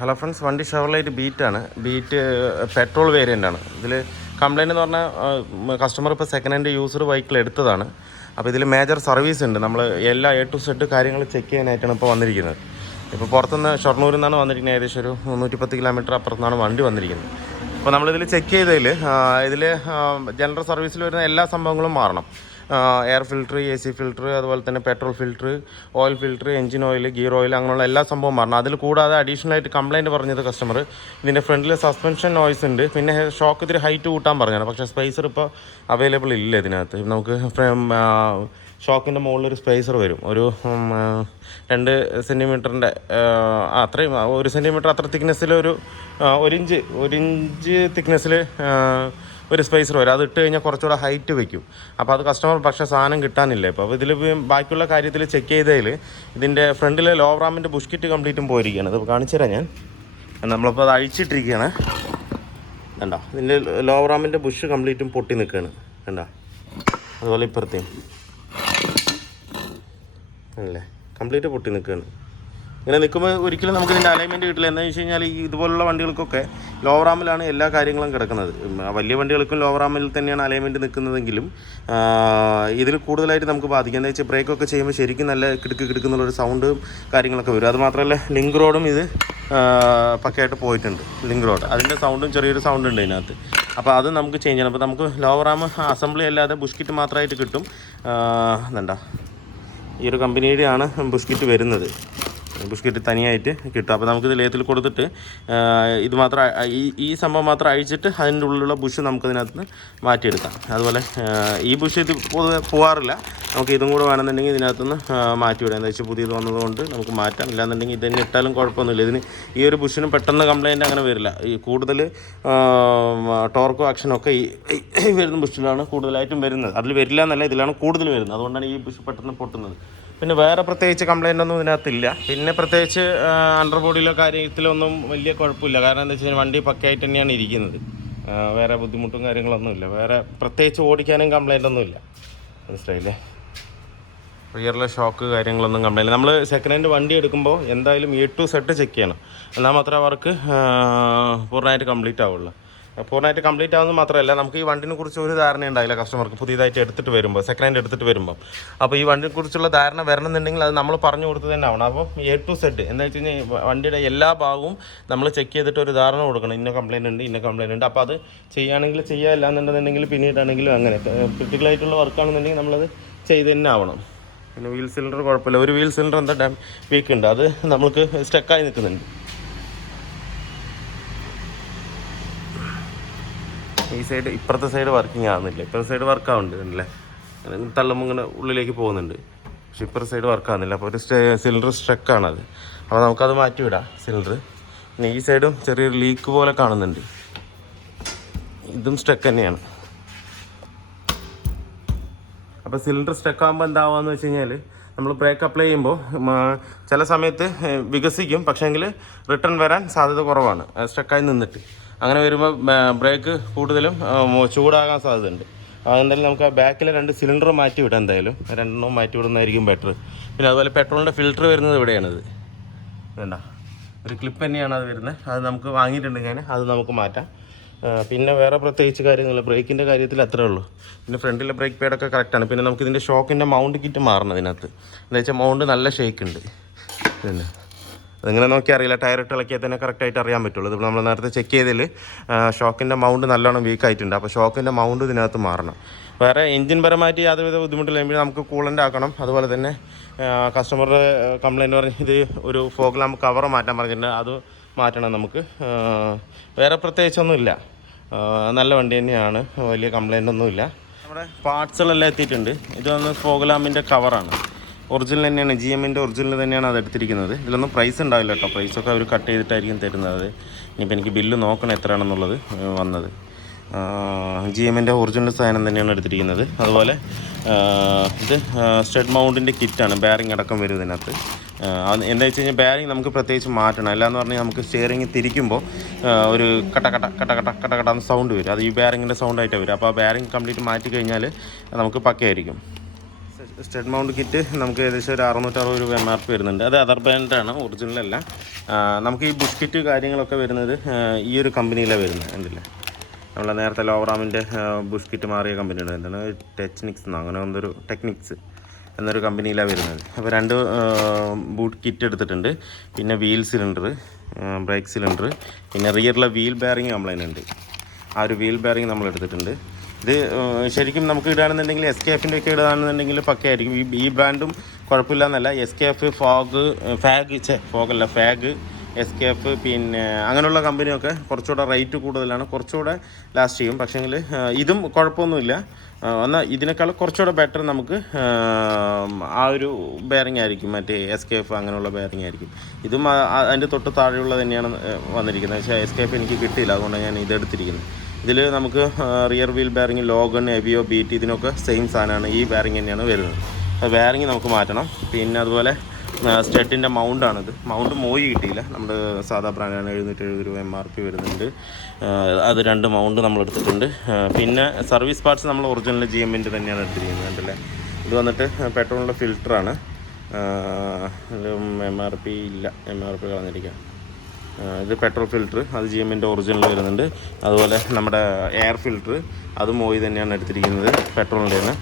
Hello friends, വണ്ടി Chevrolet ബീറ്റാണ്. Beat petrol variant ആണ്. ഇതിൽ കംപ്ലയിൻ്റ് എന്ന് പറഞ്ഞാൽ കസ്റ്റമർ ഇപ്പോൾ സെക്കൻഡ് ഹാൻഡ് യൂസർ വെഹിക്കിൾ എടുത്തതാണ്. അപ്പോൾ ഇതിൽ മേജർ സർവീസ് ഉണ്ട്. നമ്മൾ എല്ലാ A to Z കാര്യങ്ങൾ ചെക്ക് ചെയ്യാനായിട്ടാണ് ഇപ്പോൾ വന്നിരിക്കുന്നത്. ഇപ്പോൾ പുറത്തുനിന്ന് ഷൊർണൂരിൽ നിന്നാണ് വന്നിരിക്കുന്നത്. ഏകദേശം ഒരു 110 കിലോമീറ്റർ അപ്പുറത്തുനിന്നാണ് വണ്ടി വന്നിരിക്കുന്നത്. അപ്പോൾ നമ്മളിതിൽ ചെക്ക് ചെയ്തതിൽ ഇതിൽ ജനറൽ സർവീസിൽ വരുന്ന എല്ലാ സംഭവങ്ങളും മാറണം. എയർ ഫിൽറ്റർ, AC ഫിൽറ്റർ, അതുപോലെ തന്നെ petrol filter, oil filter, engine oil, gear oil, അങ്ങനെയുള്ള എല്ലാ സംഭവം മാറണം. അതിൽ കൂടാതെ അഡീഷണൽ ആയിട്ട് കംപ്ലയിൻറ്റ് പറഞ്ഞത് കസ്റ്റമർ ഇതിൻ്റെ ഫ്രണ്ടിൽ സസ്പെൻഷൻ നോയ്സ് ഉണ്ട്. പിന്നെ ഷോക്ക് ഇത്തിരി ഹൈറ്റ് കൂട്ടാൻ പറഞ്ഞാണ്. പക്ഷേ സ്പേസർ ഇപ്പോൾ അവൈലബിൾ ഇല്ല ഇതിനകത്ത്. നമുക്ക് ഷോക്കിൻ്റെ മുകളിലൊരു സ്പേസർ വരും. ഒരു 2 സെൻറ്റിമീറ്ററിൻ്റെ അത്രയും 1 സെൻറ്റിമീറ്റർ അത്ര തിക്നെസ്സിൽ ഒരു ഇഞ്ച് തിക്നെസ്സിൽ ഒരു സ്പേസർ വരും. അത് ഇട്ട് കഴിഞ്ഞാൽ കുറച്ചുകൂടെ ഹൈറ്റ് വയ്ക്കും. അപ്പോൾ അത് കസ്റ്റമർ പക്ഷേ സാധനം കിട്ടാനില്ല. അപ്പോൾ ഇതിൽ ബാക്കിയുള്ള കാര്യത്തിൽ ചെക്ക് ചെയ്തതിൽ ഇതിൻ്റെ ഫ്രണ്ടിലെ ലോ റാമിൻ്റെ ബുഷ് കിറ്റ് കംപ്ലീറ്റും പോയിരിക്കുകയാണ്. അത് കാണിച്ചു തരാം ഞാൻ. നമ്മളിപ്പോൾ അത് അഴിച്ചിട്ടിരിക്കുകയാണ്. കണ്ടോ, ഇതിൻ്റെ ലോ റാമിൻ്റെ ബുഷ് കംപ്ലീറ്റും പൊട്ടി നിൽക്കുകയാണ്. കണ്ടോ, അതുപോലെ ഇപ്പുറത്തെയും അല്ലേ കംപ്ലീറ്റ് പൊട്ടി നിൽക്കുകയാണ്. ഇങ്ങനെ നിൽക്കുമ്പോൾ ഒരിക്കലും നമുക്ക് ഇതിൻ്റെ അലൈൻമെൻറ്റ് കിട്ടില്ല. എന്താണെന്ന് വെച്ച് കഴിഞ്ഞാൽ ഇതുപോലുള്ള വണ്ടികൾക്കൊക്കെ ലോ റാമിലാണ് എല്ലാ കാര്യങ്ങളും കിടക്കുന്നത്. വലിയ വണ്ടികൾക്കും ലോ റാമിൽ തന്നെയാണ് അലൈൻമെൻറ്റ് നിൽക്കുന്നതെങ്കിലും ഇതിൽ കൂടുതലായിട്ട് നമുക്ക് ബാധിക്കുക. എന്താ വെച്ചാൽ ബ്രേക്കൊക്കെ ചെയ്യുമ്പോൾ ശരിക്കും നല്ല കിടക്കുന്നുള്ളൊരു സൗണ്ടും കാര്യങ്ങളൊക്കെ വരും. അത് മാത്രമല്ല ലിങ്ക് റോഡും ഇത് പക്കയായിട്ട് പോയിട്ടുണ്ട്. ലിങ്ക് റോഡ് അതിൻ്റെ സൗണ്ടും ചെറിയൊരു സൗണ്ട് ഉണ്ട് ഇതിനകത്ത്. അപ്പോൾ അത് നമുക്ക് ചേഞ്ച് ചെയ്യണം. അപ്പോൾ നമുക്ക് ലോ റാം അസംബ്ലി അല്ലാതെ ബുഷ് കിറ്റ് മാത്രമായിട്ട് കിട്ടും. എന്താ ഈ ഒരു കമ്പനിയുടെയാണ് ബുഷ് കിറ്റ് വരുന്നത്. ബുഷ് കിറ്റ് തനിയായിട്ട് കിട്ടും. അപ്പോൾ നമുക്കിത് ലേത്തിൽ കൊടുത്തിട്ട് ഇത് മാത്രം ഈ സംഭവം മാത്രം അഴിച്ചിട്ട് അതിൻ്റെ ഉള്ളിലുള്ള ബുഷ് നമുക്കതിനകത്ത് മാറ്റിയെടുക്കാം. അതുപോലെ ഈ ബുഷ് ഇത് പൊതുവെ പോകാറില്ല. നമുക്ക് ഇതും കൂടെ വേണമെന്നുണ്ടെങ്കിൽ ഇതിനകത്തുനിന്ന് മാറ്റിവിടാം. എന്താ വെച്ചാൽ പുതിയത് വന്നതുകൊണ്ട് നമുക്ക് മാറ്റാം. ഇല്ലാന്നുണ്ടെങ്കിൽ ഇതന്നെ ഇട്ടാലും കുഴപ്പമൊന്നുമില്ല. ഇതിന് ഈ ഒരു ബുഷിനും പെട്ടെന്ന് കംപ്ലയിൻറ്റ് അങ്ങനെ വരില്ല. ഈ കൂടുതൽ ടോർക്കോ ആക്ഷനോ ഒക്കെ ഈ വരുന്ന ബുഷിലാണ് കൂടുതലായിട്ടും വരുന്നത്. അതിൽ വരില്ല എന്നല്ല, ഇതിലാണ് കൂടുതൽ വരുന്നത്. അതുകൊണ്ടാണ് ഈ ബുഷ് പെട്ടെന്ന് പൊട്ടുന്നത്. പിന്നെ വേറെ പ്രത്യേകിച്ച് കംപ്ലയിൻ്റ് ഒന്നും ഇതിനകത്തില്ല. പിന്നെ പ്രത്യേകിച്ച് അണ്ടർ ബോഡിയിലോ കാര്യത്തിലൊന്നും വലിയ കുഴപ്പമില്ല. കാരണം എന്താ വെച്ച് കഴിഞ്ഞാൽ വണ്ടി പക്കയായിട്ട് തന്നെയാണ് ഇരിക്കുന്നത്. വേറെ ബുദ്ധിമുട്ടും കാര്യങ്ങളൊന്നുമില്ല. വേറെ പ്രത്യേകിച്ച് ഓടിക്കാനും കംപ്ലയിൻ്റ് ഒന്നുമില്ല. മനസ്സിലായില്ലേ? റിയറിലെ ഷോക്ക് കാര്യങ്ങളൊന്നും കംപ്ലയിൻറ്റ്. നമ്മൾ സെക്കൻഡ് ഹാൻഡ് വണ്ടി എടുക്കുമ്പോൾ എന്തായാലും A to Z ചെക്ക് ചെയ്യണം. എന്നാൽ മാത്രമേ അവർക്ക് പൂർണ്ണമായിട്ട് കംപ്ലീറ്റ് ആവുള്ളൂ. പൂർണ്ണമായിട്ട് കംപ്ലീറ്റ് ആവുന്നത് മാത്രമല്ല, നമുക്ക് ഈ വണ്ടിനെ കുറിച്ച് ഒരു ധാരണ ഉണ്ടായില്ല കസ്റ്റമർക്ക് പുതിയതായിട്ട് എടുത്തിട്ട് വരുമ്പോൾ, സെക്കൻഡ് ഹാൻഡ് എടുത്തിട്ട് വരുമ്പോൾ. അപ്പോൾ ഈ വണ്ടിയെ കുറിച്ചുള്ള ധാരണ വരണമെന്നുണ്ടെങ്കിൽ അത് നമ്മൾ പറഞ്ഞു കൊടുത്തത് തന്നെ ആവണം. അപ്പോൾ A to Z എന്താ വെച്ച് കഴിഞ്ഞാൽ വണ്ടിയുടെ എല്ലാ ഭാഗവും നമ്മൾ ചെക്ക് ചെയ്തിട്ട് ഒരു ധാരണ കൊടുക്കണം. ഇന്ന കംപ്ലയിൻ്റ് ഉണ്ട്, ഇന്ന കംപ്ലയിൻ്റ് ഉണ്ട്. അപ്പോൾ അത് ചെയ്യുകയാണെങ്കിൽ ചെയ്യുക, അല്ലാന്നുണ്ടെന്നുണ്ടെങ്കിൽ പിന്നീടാണെങ്കിലും അങ്ങനെ ക്രിട്ടിക്കലായിട്ടുള്ള വർക്കാണെന്നുണ്ടെങ്കിൽ നമ്മളത് ചെയ്ത് തന്നെ ആവണം. പിന്നെ വീൽ സിലിണ്ടർ കുഴപ്പമില്ല. ഒരു വീൽ സിലിണ്ടർ എന്താ വീക്ക് ഉണ്ട്, അത് നമ്മൾക്ക് സ്റ്റക്കായി നിൽക്കുന്നുണ്ട്. ഈ സൈഡ് ഇപ്പുറത്തെ സൈഡ് വർക്കിംഗ് ആവുന്നില്ല. ഇപ്പുറത്തെ സൈഡ് വർക്ക് ആവുന്നുണ്ട് അല്ലേ, തള്ളുമ്പോൾ ഇങ്ങനെ ഉള്ളിലേക്ക് പോകുന്നുണ്ട്. പക്ഷെ ഇപ്പുറത്തെ സൈഡ് വർക്ക് ആവുന്നില്ല. അപ്പോൾ ഒരു സിലിണ്ടർ സ്ട്രക്കാണത്. അപ്പോൾ നമുക്കത് മാറ്റിവിടാം സിലിണ്ടർ. പിന്നെ ഈ സൈഡും ചെറിയൊരു ലീക്ക് പോലെ കാണുന്നുണ്ട്. ഇതും സ്ട്രക്ക് തന്നെയാണ്. അപ്പോൾ സിലിണ്ടർ സ്ട്രക്ക് ആകുമ്പോൾ എന്താവുകയെന്ന് വെച്ച് കഴിഞ്ഞാൽ നമ്മൾ ബ്രേക്ക് അപ്ലൈ ചെയ്യുമ്പോൾ ചില സമയത്ത് വികസിക്കും, പക്ഷേങ്കിൽ റിട്ടേൺ വരാൻ സാധ്യത കുറവാണ് സ്ട്രക്കായി നിന്നിട്ട്. അങ്ങനെ വരുമ്പോൾ ബ്രേക്ക് കൂടുതലും ചൂടാകാൻ സാധ്യതയുണ്ട്. അതെന്തായാലും നമുക്ക് ആ ബാക്കിലെ 2 സിലിണ്ടർ മാറ്റി വിടാം. എന്തായാലും 2 മാറ്റി വിടുന്നതായിരിക്കും ബെറ്റർ. പിന്നെ അതുപോലെ പെട്രോളിൻ്റെ ഫിൽറ്റർ വരുന്നത് ഇവിടെയാണിത്. വേണ്ട ഒരു ക്ലിപ്പ് തന്നെയാണ് അത് വരുന്നത്. അത് നമുക്ക് വാങ്ങിയിട്ടുണ്ട് ഞാൻ, അത് നമുക്ക് മാറ്റാം. പിന്നെ വേറെ പ്രത്യേകിച്ച് കാര്യങ്ങളില്ല. ബ്രേക്കിൻ്റെ കാര്യത്തിൽ അത്രേ ഉള്ളൂ. പിന്നെ ഫ്രണ്ടിലെ ബ്രേക്ക് പാഡൊക്കെ കറക്റ്റാണ്. പിന്നെ നമുക്ക് ഇതിൻ്റെ ഷോക്കിൻ്റെ മൗണ്ട് കിറ്റ് മാറണം ഇതിനകത്ത്. എന്താ വെച്ചാൽ മൗണ്ട് നല്ല ഷേക്ക് ഉണ്ട്. പിന്നെ അതിങ്ങനെ നോക്കി അറിയില്ല, ടയർ ഇട്ട് ഇളക്കിയാൽ തന്നെ കറക്റ്റായിട്ട് അറിയാൻ പറ്റുള്ളൂ. ഇതിപ്പോൾ നമ്മൾ നേരത്തെ ചെക്ക് ചെയ്തതിൽ ഷോക്കിൻ്റെ മൗണ്ട് നല്ലോണം വീക്കായിട്ടുണ്ട്. അപ്പോൾ ഷോക്കിൻ്റെ മൗണ്ട് ഇതിനകത്ത് മാറണം. വേറെ എഞ്ചിൻ പരമായിട്ട് യാതൊരുവിധ ബുദ്ധിമുട്ടില്ലെങ്കിൽ നമുക്ക് കൂളൻ്റ് ആക്കണം. അതുപോലെ തന്നെ കസ്റ്റമറുടെ കംപ്ലയിൻറ്റ് പറഞ്ഞ് ഇത് ഒരു ഫോഗ് ലാമ്പ് കവർ മാറ്റാൻ പറഞ്ഞിട്ടുണ്ട്, അത് മാറ്റണം നമുക്ക്. വേറെ പ്രത്യേകിച്ചൊന്നുമില്ല. നല്ല വണ്ടി തന്നെയാണ്, വലിയ കംപ്ലയിൻ്റ് ഒന്നുമില്ല. നമ്മുടെ പാർട്സുകളെല്ലാം എത്തിയിട്ടുണ്ട്. ഇതൊന്ന് ഫോഗ് ലാമ്പിൻ്റെ കവറാണ്. ഒറിജിനൽ തന്നെയാണ്, GMൻ്റെ ഒറിജിനൽ തന്നെയാണ് അത് എടുത്തിരിക്കുന്നത്. ഇതിലൊന്നും പ്രൈസ് ഉണ്ടാവില്ല കേട്ടോ. പ്രൈസൊക്കെ അവർ കട്ട് ചെയ്തിട്ടായിരിക്കും തരുന്നത്. ഇനിയിപ്പോൾ എനിക്ക് ബില്ല് നോക്കണം എത്രയാണെന്നുള്ളത് വന്നത്. GMൻ്റെ ഒറിജിനൽ സാധനം തന്നെയാണ് എടുത്തിരിക്കുന്നത്. അതുപോലെ ഇത് സ്റ്റഡ് മൗണ്ടിൻ്റെ കിറ്റാണ്. ബെയറിംഗ് അടക്കം വരും ഇതിനകത്ത്. എന്താ വെച്ച് കഴിഞ്ഞാൽ ബെയറിംഗ് നമുക്ക് പ്രത്യേകിച്ച് മാറ്റണം. അല്ലാന്ന് പറഞ്ഞാൽ നമുക്ക് സ്റ്റിയറിംഗ് തിരിക്കുമ്പോൾ ഒരു കട്ട സൗണ്ട് വരും. അത് ഈ ബെയറിങ്ങിൻ്റെ സൗണ്ടായിട്ട് വരും. അപ്പോൾ ആ ബെയറിംഗ് കംപ്ലീറ്റ് മാറ്റി കഴിഞ്ഞാൽ നമുക്ക് പക്കയായിരിക്കും. സ്റ്റഡ് മൗണ്ട് കിറ്റ് നമുക്ക് ഏകദേശം ഒരു 660 രൂപ MRP വരുന്നുണ്ട്. അത് അതർ ബ്രാൻഡാണ്, ഒറിജിനലല്ല. നമുക്ക് ഈ ബുഷ് കിറ്റ് കാര്യങ്ങളൊക്കെ വരുന്നത് ഈ ഒരു കമ്പനിയിലാണ് വരുന്നത്. കണ്ടില്ലേ, നമ്മൾ നേരത്തെ ലോവറാമിൻ്റെ ബുഷ് കിറ്റ് മാറിയ കമ്പനിയാണ്. എന്താണ് ടെക്നിക്സ് എന്നോ അങ്ങനെ എന്തൊരു ടെക്നിക്സ് എന്നൊരു കമ്പനിയിലാണ് വരുന്നത്. അപ്പോൾ 2 ബൂട്ട് കിറ്റ് എടുത്തിട്ടുണ്ട്. പിന്നെ വീൽ സിലിണ്ടർ, ബ്രേക്ക് സിലിണ്ടർ, പിന്നെ റിയറിലെ വീൽ ബെയറിങ് കംപ്ലൈൻറ്റ് ഉണ്ട്. ആ ഒരു വീൽ ബെയറിങ് നമ്മൾ എടുത്തിട്ടുണ്ട്. ഇത് ശരിക്കും നമുക്ക് ഇടുകയാണെന്നുണ്ടെങ്കിൽ SKFൻ്റെ ഒക്കെ ഇടുകയാണെന്നുണ്ടെങ്കിൽ പക്കയായിരിക്കും. ഈ ബ്രാൻഡും കുഴപ്പമില്ല എന്നല്ല. SKF, ഫാഗ്, SKF പിന്നെ അങ്ങനെയുള്ള കമ്പനിയൊക്കെ കുറച്ചുകൂടെ റേറ്റ് കൂടുതലാണ്, കുറച്ചുകൂടെ ലാസ്റ്റ് ചെയ്യും. പക്ഷേങ്കിൽ ഇതും കുഴപ്പമൊന്നുമില്ല. എന്നാൽ ഇതിനേക്കാൾ കുറച്ചുകൂടെ ബെറ്റർ നമുക്ക് ആ ഒരു ബെയറിംഗ് ആയിരിക്കും, മറ്റേ SKF അങ്ങനെയുള്ള ബെയറിംഗ് ആയിരിക്കും. ഇതും അതിൻ്റെ തൊട്ട് താഴെയുള്ള തന്നെയാണ് വന്നിരിക്കുന്നത്. പക്ഷേ SKF എനിക്ക് കിട്ടിയില്ല, അതുകൊണ്ടാണ് ഞാൻ ഇതെടുത്തിരിക്കുന്നത്. ഇതിൽ നമുക്ക് rear wheel bearing, Logan, Aveo, BT ഇതിനൊക്കെ സെയിം സാധനമാണ്. ഈ ബെയറിംഗ് തന്നെയാണ് വരുന്നത്. ബെയറിംഗ് നമുക്ക് മാറ്റണം. പിന്നെ അതുപോലെ സ്റ്റഡിൻ്റെ മൗണ്ടാണിത്. മൗണ്ട് മോയി കിട്ടിയില്ല, നമ്മുടെ സാധാ ബ്രാൻഡാണ്. 770 രൂപ MRP വരുന്നുണ്ട്. അത് 2 മൗണ്ട് നമ്മൾ എടുത്തിട്ടുണ്ട്. പിന്നെ സർവീസ് പാർട്സ് നമ്മൾ ഒറിജിനൽ GMൻ്റെ തന്നെയാണ് എടുത്തിരിക്കുന്നത്. കണ്ടല്ലേ, ഇത് വന്നിട്ട് പെട്രോളിൻ്റെ ഫിൽറ്ററാണ്. MRP ഇല്ല, MRP കളഞ്ഞിരിക്കാം. ഇത് പെട്രോൾ ഫിൽറ്റർ, അത് GMൻ്റെ ഒറിജിനൽ വരുന്നുണ്ട്. അതുപോലെ നമ്മുടെ എയർ ഫിൽറ്റർ, അത് മോയി തന്നെയാണ് എടുത്തിരിക്കുന്നത്, പെട്രോളിൻ്റെയാണ്.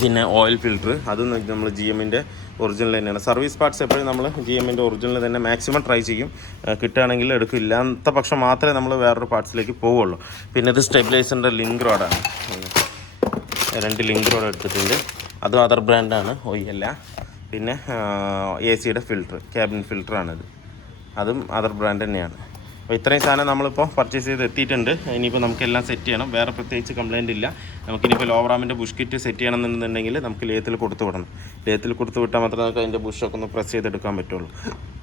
പിന്നെ ഓയിൽ ഫിൽറ്റർ, അത് നമ്മൾ GMൻ്റെ ഒറിജിനൽ തന്നെയാണ്. സർവീസ് പാർട്സ് എപ്പോഴും നമ്മൾ GMൻ്റെ ഒറിജിനൽ തന്നെ മാക്സിമം ട്രൈ ചെയ്യും. കിട്ടുകയാണെങ്കിൽ എടുക്കും, ഇല്ലാത്ത പക്ഷം മാത്രമേ നമ്മൾ വേറൊരു പാർട്സിലേക്ക് പോവുള്ളൂ. പിന്നെ ഇത് സ്റ്റെബിലൈസറിൻ്റെ ലിങ്ക് റോഡാണ്. 2 ലിങ്ക് റോഡ് എടുത്തിട്ടുണ്ട്. അതും അതർ ബ്രാൻഡാണ്, OEL. പിന്നെ AC ഫിൽറ്റർ, ക്യാബിൻ ഫിൽറ്ററാണിത്, അതും അതർ ബ്രാൻഡ് തന്നെയാണ്. അപ്പോൾ ഇത്രയും സാധനം നമ്മളിപ്പോൾ പർച്ചേസ് ചെയ്ത് എത്തിയിട്ടുണ്ട്. ഇനിയിപ്പോൾ നമുക്കെല്ലാം സെറ്റ് ചെയ്യണം. വേറെ പ്രത്യേകിച്ച് കംപ്ലയിൻ്റ് ഇല്ല. നമുക്കിനിയിപ്പോൾ ലോവറാമിൻ്റെ ബുഷ് കിറ്റ് സെറ്റ് ചെയ്യണമെന്നുണ്ടെങ്കിൽ നമുക്ക് ലേത്തിൽ കൊടുത്തു വിടണം. ലേത്തിൽ കൊടുത്തു വിട്ടാൽ മാത്രമേ നമുക്ക് അതിൻ്റെ ബുഷൊക്കെ ഒന്ന് പ്രസ് ചെയ്തെടുക്കാൻ പറ്റുള്ളൂ.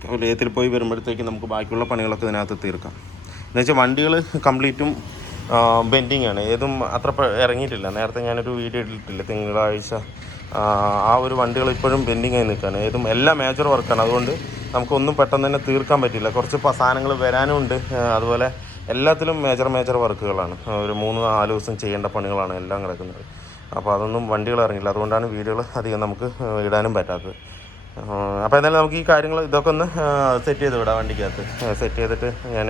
അപ്പോൾ ലേത്തിൽ പോയി വരുമ്പോഴത്തേക്ക് നമുക്ക് ബാക്കിയുള്ള പണികളൊക്കെ ഇതിനകത്ത് തീർക്കാം. എന്നുവെച്ചാൽ വണ്ടികൾ കംപ്ലീറ്റും ബെൻഡിങ് ആണ്, ഏതും അത്ര ഇറങ്ങിയിട്ടില്ല. നേരത്തെ ഞാനൊരു വീഡിയോ ഇട്ടിട്ടില്ല, തിങ്കളാഴ്ച. ആ ഒരു വണ്ടികൾ ഇപ്പോഴും പെൻഡിങ് ആയി നിൽക്കുകയാണ്. ഏതും എല്ലാം മേജർ വർക്കാണ്. അതുകൊണ്ട് നമുക്കൊന്നും പെട്ടെന്ന് തന്നെ തീർക്കാൻ പറ്റില്ല. കുറച്ച് സാധനങ്ങൾ വരാനും ഉണ്ട്. അതുപോലെ എല്ലാത്തിലും മേജർ വർക്കുകളാണ്. ഒരു 3-4 ദിവസം ചെയ്യേണ്ട പണികളാണ് എല്ലാം കിടക്കുന്നത്. അപ്പോൾ അതൊന്നും വണ്ടികൾ ഇറങ്ങില്ല. അതുകൊണ്ടാണ് വീഡിയോകൾ അധികം നമുക്ക് ഇടാനും പറ്റാത്തത്. അപ്പോൾ എന്തായാലും നമുക്ക് ഈ കാര്യങ്ങൾ ഇതൊക്കെ ഒന്ന് സെറ്റ് ചെയ്ത് വിടാം. വണ്ടിക്കകത്ത് സെറ്റ് ചെയ്തിട്ട് ഞാൻ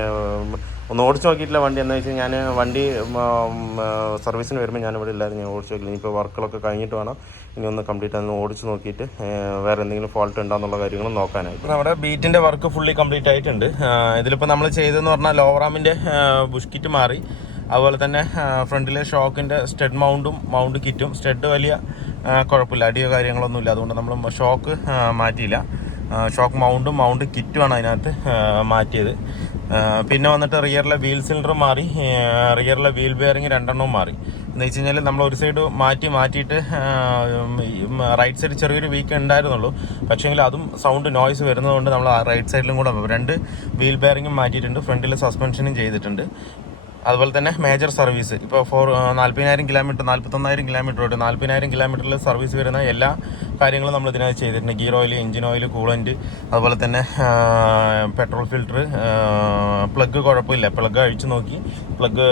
ഒന്ന് ഓടിച്ച് നോക്കിയിട്ടില്ല വണ്ടി. എന്താ വെച്ചാൽ ഞാൻ വണ്ടി സർവീസിന് വരുമ്പോൾ ഞാനിവിടെ ഇല്ലാതെ ഞാൻ ഓടിച്ച് നോക്കില്ല. ഇനിയിപ്പോൾ വർക്കുകളൊക്കെ കഴിഞ്ഞിട്ട് വേണം ഇനി ഒന്ന് കംപ്ലീറ്റ് ഒന്ന് ഓടിച്ച് നോക്കിയിട്ട് വേറെ എന്തെങ്കിലും ഫോൾട്ട് ഉണ്ടോയെന്നുള്ള കാര്യങ്ങൾ നോക്കാനായിട്ട്. നമ്മുടെ ബീറ്റിൻ്റെ വർക്ക് ഫുള്ളി കംപ്ലീറ്റ് ആയിട്ടുണ്ട്. ഇതിലിപ്പോൾ നമ്മൾ ചെയ്തതെന്ന് പറഞ്ഞാൽ ലോവറാമിൻ്റെ ബുഷ് കിറ്റ് മാറി. അതുപോലെ തന്നെ ഫ്രണ്ടിലെ ഷോക്കിൻ്റെ സ്റ്റഡ് മൗണ്ട് കിറ്റും. സ്റ്റഡ് വലിയ കുഴപ്പമില്ല, അടിയോ കാര്യങ്ങളൊന്നുമില്ല. അതുകൊണ്ട് നമ്മൾ ഷോക്ക് മാറ്റിയില്ല. ഷോക്ക് മൗണ്ട് കിറ്റുമാണ് അതിനകത്ത് മാറ്റിയത്. പിന്നെ വന്നിട്ട് റിയറിലെ വീൽ സിലിണ്ടർ മാറി, റിയറിലെ വീൽ ബെയറിങ് 2 മാറി. എന്ന് വെച്ച് കഴിഞ്ഞാൽ നമ്മൾ ഒരു സൈഡ് മാറ്റിയിട്ട് റൈറ്റ് സൈഡ് ചെറിയൊരു വീക്ക് ഉണ്ടായിരുന്നുള്ളൂ. പക്ഷേങ്കിൽ അതും സൗണ്ട് നോയ്സ് വരുന്നതുകൊണ്ട് നമ്മൾ റൈറ്റ് സൈഡിലും കൂടെ 2 വീൽ ബെയറിങ്ങും മാറ്റിയിട്ടുണ്ട്. ഫ്രണ്ടിൽ സസ്പെൻഷനും ചെയ്തിട്ടുണ്ട്. അതുപോലെ തന്നെ മേജർ സർവീസ് ഇപ്പോൾ 40,000 കിലോമീറ്റർ 41,000 കിലോമീറ്റർ ഓടി 40,000 കിലോമീറ്ററിൽ സർവീസ് വരുന്ന എല്ലാ കാര്യങ്ങളും നമ്മൾ ഇതിനകത്ത് ചെയ്തിട്ടുണ്ട്. Gear oil, engine oil, coolant, അതുപോലെ തന്നെ പെട്രോൾ ഫിൽറ്റർ, പ്ലഗ് കുഴപ്പമില്ല. പ്ലഗ് അഴിച്ചു നോക്കി, പ്ലഗ്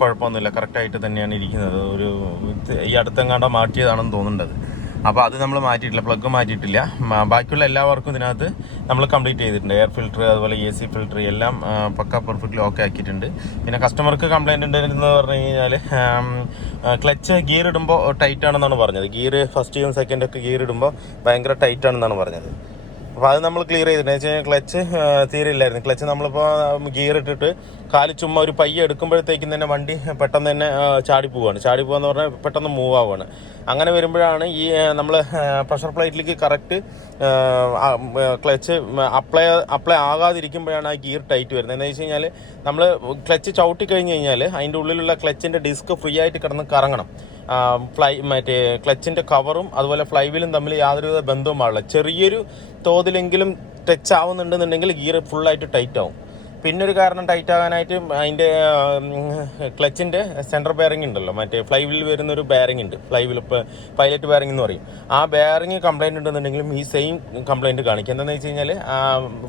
കുഴപ്പമൊന്നുമില്ല, കറക്റ്റായിട്ട് തന്നെയാണ് ഇരിക്കുന്നത്. ഈ അടുത്തെങ്ങാണ്ടോ മാറ്റിയതാണെന്ന് തോന്നുന്നുണ്ട്. അപ്പോൾ അത് നമ്മൾ മാറ്റിയിട്ടില്ല, പ്ലഗ് മാറ്റിയിട്ടില്ല. ബാക്കിയുള്ള എല്ലാ വർക്കും ഇതിനകത്ത് നമ്മൾ കംപ്ലീറ്റ് ചെയ്തിട്ടുണ്ട്. എയർ ഫിൽറ്റർ, അതുപോലെ AC ഫിൽറ്റർ എല്ലാം പക്ക പെർഫെക്റ്റ്ലി ഓക്കെ ആക്കിയിട്ടുണ്ട്. പിന്നെ കസ്റ്റമർക്ക് കംപ്ലയിൻ്റ് ഉണ്ടെന്ന് പറഞ്ഞു കഴിഞ്ഞാൽ ക്ലച്ച് ഗിയർ ഇടുമ്പോൾ ടൈറ്റ് ആണെന്നാണ് പറഞ്ഞത്. ഗിയർ ഫസ്റ്റും സെക്കൻഡൊക്കെ ഗിയർ ഇടുമ്പോൾ ഭയങ്കര ടൈറ്റ് ആണെന്നാണ് പറഞ്ഞത്. അപ്പോൾ അത് നമ്മൾ ക്ലിയർ ചെയ്തിട്ടുണ്ട്. എന്ന് വെച്ച് കഴിഞ്ഞാൽ ക്ലച്ച് തീരെ ഇല്ലായിരുന്നു. ക്ലച്ച് നമ്മളിപ്പോൾ ഗിയർ ഇട്ടിട്ട് കാല് ചുമ്മാ ഒരു പയ്യ എടുക്കുമ്പോഴത്തേക്കും തന്നെ വണ്ടി പെട്ടെന്ന് തന്നെ ചാടിപ്പോവാന്ന് പറഞ്ഞാൽ പെട്ടെന്ന് മൂവ് ആവുകയാണ്. അങ്ങനെ വരുമ്പോഴാണ് ഈ നമ്മൾ പ്രഷർ പ്ലേറ്റിലേക്ക് കറക്റ്റ് ക്ലച്ച് അപ്ലൈ ആകാതിരിക്കുമ്പോഴാണ് ആ ഗിയർ ടൈറ്റ് വരുന്നത്. എന്താ വെച്ച് കഴിഞ്ഞാൽ നമ്മൾ ക്ലച്ച് ചവിട്ടി കഴിഞ്ഞ് കഴിഞ്ഞാൽ അതിൻ്റെ ഉള്ളിലുള്ള ക്ലച്ചിൻ്റെ ഡിസ്ക് ഫ്രീ ആയിട്ട് കിടന്ന് കറങ്ങണം. മറ്റേ ക്ലച്ചിൻ്റെ കവറും അതുപോലെ ഫ്ലൈ വീലും തമ്മിൽ യാതൊരുവിധ ബന്ധവും പാടില്ല. ചെറിയൊരു തോതിലെങ്കിലും ടച്ച് ആവുന്നുണ്ടെന്നുണ്ടെങ്കിൽ ഗിയർ ഫുള്ളായിട്ട് ടൈറ്റ് ആവും. പിന്നൊരു കാരണം ടൈറ്റ് ആകാനായിട്ട് അതിൻ്റെ ക്ലച്ചിൻ്റെ സെൻറ്റർ ബെയറിംഗ് ഉണ്ടല്ലോ, മറ്റേ ഫ്ലൈ വീലിൽ വരുന്നൊരു ബെയറിംഗ് ഉണ്ട്, ഫ്ലൈ വീൽ പൈലറ്റ് ബെയറിംഗ് എന്ന് പറയും. ആ ബെയറിംഗ് കംപ്ലൈൻറ്റ് ഉണ്ടെന്നുണ്ടെങ്കിലും ഈ സെയിം കംപ്ലൈൻറ്റ് കാണിക്കും. എന്താണെന്ന് വെച്ച് കഴിഞ്ഞാൽ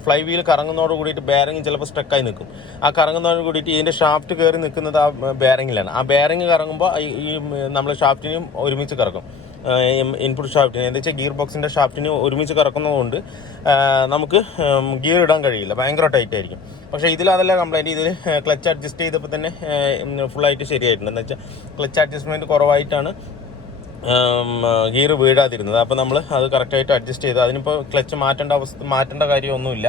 ഫ്ലൈ വീൽ കറങ്ങുന്നതോട് കൂടിയിട്ട് ബെയറിംഗ് ചിലപ്പോൾ സ്റ്റക്കായി നിൽക്കും. ആ കറങ്ങുന്നതോട് കൂടിയിട്ട് ഇതിൻ്റെ ഷാഫ്റ്റ് കയറി നിൽക്കുന്നത് ആ ബെയറിങ്ങിലാണ്. ആ ബെയറിംഗ് കറങ്ങുമ്പോൾ ഈ നമ്മൾ ഷാഫ്റ്റിനും ഒരുമിച്ച് കറക്കും. ഇൻപുട്ട് ഷാഫ്റ്റിന് എന്താ വെച്ചാൽ ഗിയർ ബോക്സിൻ്റെ ഷാഫ്റ്റിന് ഒരുമിച്ച് കറക്കുന്നതുകൊണ്ട് നമുക്ക് ഗിയർ ഇടാൻ കഴിയില്ല, ഭയങ്കര ടൈറ്റ് ആയിരിക്കും. പക്ഷേ ഇതിൽ അതല്ല കംപ്ലൈൻറ്റ്. ഇതിൽ ക്ലച്ച് അഡ്ജസ്റ്റ് ചെയ്തപ്പോൾ തന്നെ ഫുള്ളായിട്ട് ശരിയായിട്ടുണ്ട്. എന്താ വെച്ചാൽ ക്ലച്ച് അഡ്ജസ്റ്റ്മെൻറ്റ് കുറവായിട്ടാണ് ഗിയർ വീഴാതിരുന്നത്. അപ്പോൾ നമ്മൾ അത് കറക്റ്റായിട്ട് അഡ്ജസ്റ്റ് ചെയ്ത് അതിനിപ്പോൾ ക്ലച്ച് മാറ്റേണ്ട കാര്യമൊന്നുമില്ല.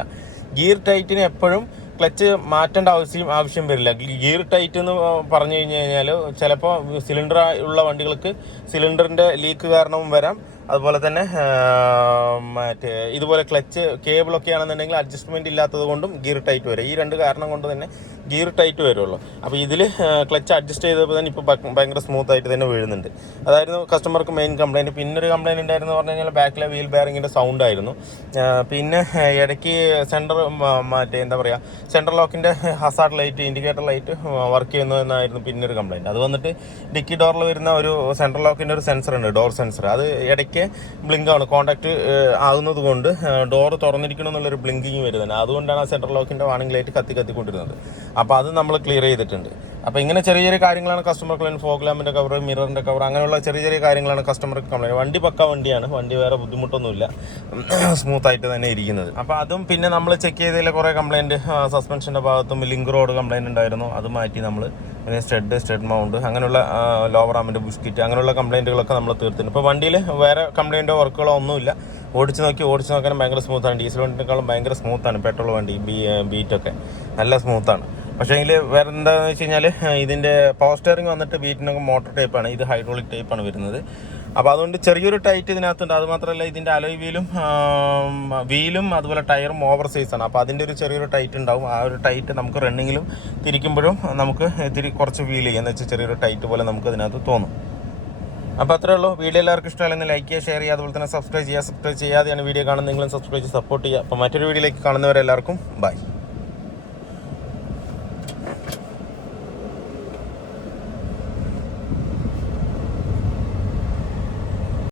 ഗിയർ ടൈറ്റിന് എപ്പോഴും ക്ലച്ച് മാറ്റേണ്ട ആവശ്യം വരില്ല. ഗിയർ ടൈറ്റ് എന്ന് പറഞ്ഞു കഴിഞ്ഞാൽ ചിലപ്പോൾ സിലിണ്ടർ ഉള്ള വണ്ടികൾക്ക് സിലിണ്ടറിൻ്റെ ലീക്ക് കാരണവും വരാം. അതുപോലെ തന്നെ മറ്റേ ഇതുപോലെ ക്ലച്ച് കേബിളൊക്കെ ആണെന്നുണ്ടെങ്കിൽ അഡ്ജസ്റ്റ്മെൻറ്റ് ഇല്ലാത്തത് കൊണ്ടും ഗിയർ ടൈറ്റ് വരും. ഈ രണ്ട് കാരണം കൊണ്ട് തന്നെ ഗിയർ ടൈറ്റ് വരുള്ളൂ. അപ്പോൾ ഇതിൽ ക്ലച്ച് അഡ്ജസ്റ്റ് ചെയ്തപ്പോൾ തന്നെ ഇപ്പോൾ ഭയങ്കര സ്മൂത്തായിട്ട് തന്നെ വീഴുന്നുണ്ട്. അതായിരുന്നു കസ്റ്റമർക്ക് മെയിൻ കംപ്ലയിൻറ്റ്. പിന്നൊരു കംപ്ലയിൻറ്റ് ഉണ്ടായിരുന്നു പറഞ്ഞു കഴിഞ്ഞാൽ ബാക്കിലെ വീൽ ബെയറിങ്ങിൻ്റെ സൗണ്ട് ആയിരുന്നു. പിന്നെ ഇടയ്ക്ക് മറ്റേ എന്താ പറയുക, സെൻട്രൽ ലോക്കിൻ്റെ hazard light, indicator light work ചെയ്യുന്നതെന്നായിരുന്നു പിന്നൊരു കംപ്ലയിൻറ്റ്. അത് വന്നിട്ട് ഡിക്കി ഡോറിൽ വരുന്ന ഒരു സെൻട്രൽ ലോക്കിൻ്റെ ഒരു സെൻസർ ഉണ്ട്, ഡോർ സെൻസർ. അത് ഇടയ്ക്ക് ബ്ലിങ്കാണ്, കോൺടാക്ട് ആകുന്നത് കൊണ്ട് ഡോർ തുറന്നിരിക്കണം എന്നുള്ളൊരു ബ്ലിങ്കിങ് വരുന്നത്. അതുകൊണ്ടാണ് ആ സെൻട്രൽ ലോക്കിൻ്റെ വാണിംഗ് ലൈറ്റ് കത്തിക്കൊണ്ടിരുന്നത്. അപ്പോൾ അത് നമ്മൾ ക്ലിയർ ചെയ്തിട്ടുണ്ട്. അപ്പോൾ ഇങ്ങനെ ചെറിയ ചെറിയ കാര്യങ്ങളാണ് കസ്റ്റമർ കംപ്ലയിൻറ്റ്. ഫോഗ് ലാമ്പിൻ്റെ കവർ, മിററിൻ്റെ കവർ, അങ്ങനെയുള്ള ചെറിയ ചെറിയ കാര്യങ്ങളാണ് കസ്റ്റമർക്ക് കംപ്ലയിൻറ്റ്. വണ്ടി പക്ക വണ്ടിയാണ്, വണ്ടി വേറെ ബുദ്ധിമുട്ടൊന്നുമില്ല, സ്മൂത്തായിട്ട് തന്നെ ഇരിക്കുന്നത്. അപ്പോൾ അതും പിന്നെ നമ്മൾ ചെക്ക് ചെയ്തതിൽ കുറേ കംപ്ലയിൻറ്റ്, സസ്പെൻഷൻ്റെ ഭാഗത്തും ലിങ്ക് റോഡ് കംപ്ലയിൻറ്റ് ഉണ്ടായിരുന്നു. അത് മാറ്റി നമ്മൾ പിന്നെ സ്റ്റഡ് മൗണ്ട്, അങ്ങനെയുള്ള ലോവർ ആമിൻ്റെ ബിസ്ക്കറ്റ്, അങ്ങനെയുള്ള കംപ്ലയിൻറ്റുകളൊക്കെ നമ്മൾ തീർത്തിട്ടുണ്ട്. ഇപ്പോൾ വണ്ടിയിൽ വേറെ കംപ്ലയിൻറ്റോ വർക്കുകളോ ഒന്നുമില്ല. ഓടിച്ച് നോക്കാനും ഭയങ്കര സ്മൂത്താണ്. ഡീസൽ വണ്ടിനേക്കാളും ഭയങ്കര സ്മൂത്താണ് പെട്രോൾ വണ്ടി. ബീറ്റൊക്കെ നല്ല സ്മൂത്താണ്. പക്ഷേ എങ്കിൽ വേറെ എന്താണെന്ന് വെച്ച് കഴിഞ്ഞാൽ ഇതിൻ്റെ പവർ സ്റ്റിയറിംഗ് വന്നിട്ട് ബീറ്റിനൊക്കെ മോട്ടോർ ടൈപ്പാണ്, ഇത് ഹൈഡ്രോളിക് ടൈപ്പാണ് വരുന്നത്. അപ്പോൾ അതുകൊണ്ട് ചെറിയൊരു ടൈറ്റ് ഇതിനകത്തുണ്ട്. അതുമാത്രമല്ല ഇതിൻ്റെ അലോയ് വീലും അതുപോലെ ടയറും ഓവർ സൈസാണ്. അപ്പോൾ അതിൻ്റെ ഒരു ചെറിയൊരു ടൈറ്റ് ഉണ്ടാവും. ആ ഒരു ടൈറ്റ് നമുക്ക് റണ്ണിങ്ങിലും തിരിക്കുമ്പോഴും നമുക്ക് കുറച്ച് ഫീൽ ചെയ്യാം. എന്ന് വെച്ചാൽ ചെറിയൊരു ടൈറ്റ് പോലെ നമുക്ക് അതിനകത്ത് തോന്നും. അപ്പോൾ അത്രേ ഉള്ളൂ. വീഡിയോ എല്ലാവർക്കും ഇഷ്ടമായാലും ലൈക്ക് ചെയ്യുക, ഷെയർ ചെയ്യുക, അതുപോലെ തന്നെ സബ്സ്ക്രൈബ് ചെയ്യാതെയാണ് വീഡിയോ കാണുന്നത്. നിങ്ങളും സബ്സ്ക്രൈബ് ചെയ്ത് സപ്പോർട്ട് ചെയ്യുക. അപ്പോൾ മറ്റൊരു വീഡിയോയിലേക്ക് കാണുന്നവരെല്ലാവർക്കും ബൈ.